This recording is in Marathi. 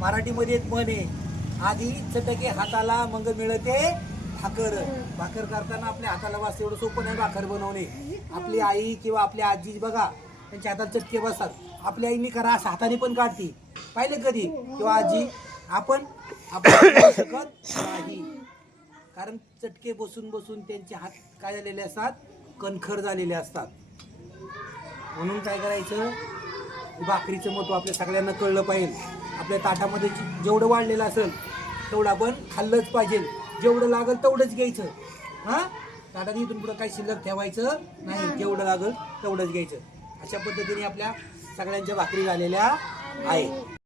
मराठीमध्ये एक म्हण आहे, आधी चटके हाताला मग मिळते भाकर. भाकर करताना आपल्या हाताला वास एवढं सोपं नाही भाकर बनवणे. आपली आई किंवा आपली आजी बघा, त्यांच्या हातात चटके बसतात. आपल्या आईने करा असं हाताने पण काढते, पाहिले कधी? किंवा आजी आपण शकत नाही, कारण चटके बसून बसून त्यांचे हात काय झालेले असतात, कणखर झालेले असतात. म्हणून काय करायचं, भाकरीचं महत्त्व आपल्या सगळ्यांना कळलं पाहिजे. आपल्या ताटामध्ये जेवढं वाढलेलं असेल तेवढं आपण खाल्लंच पाहिजे. जेवढं लागेल तेवढंच घ्यायचं. हां, ताटात इथून पुढं काही शिल्लक ठेवायचं नाही, जेवढं लागेल तेवढंच घ्यायचं. अशा पद्धतीने आपल्या सगळ्यांच्या भाकरी झालेल्या आहे.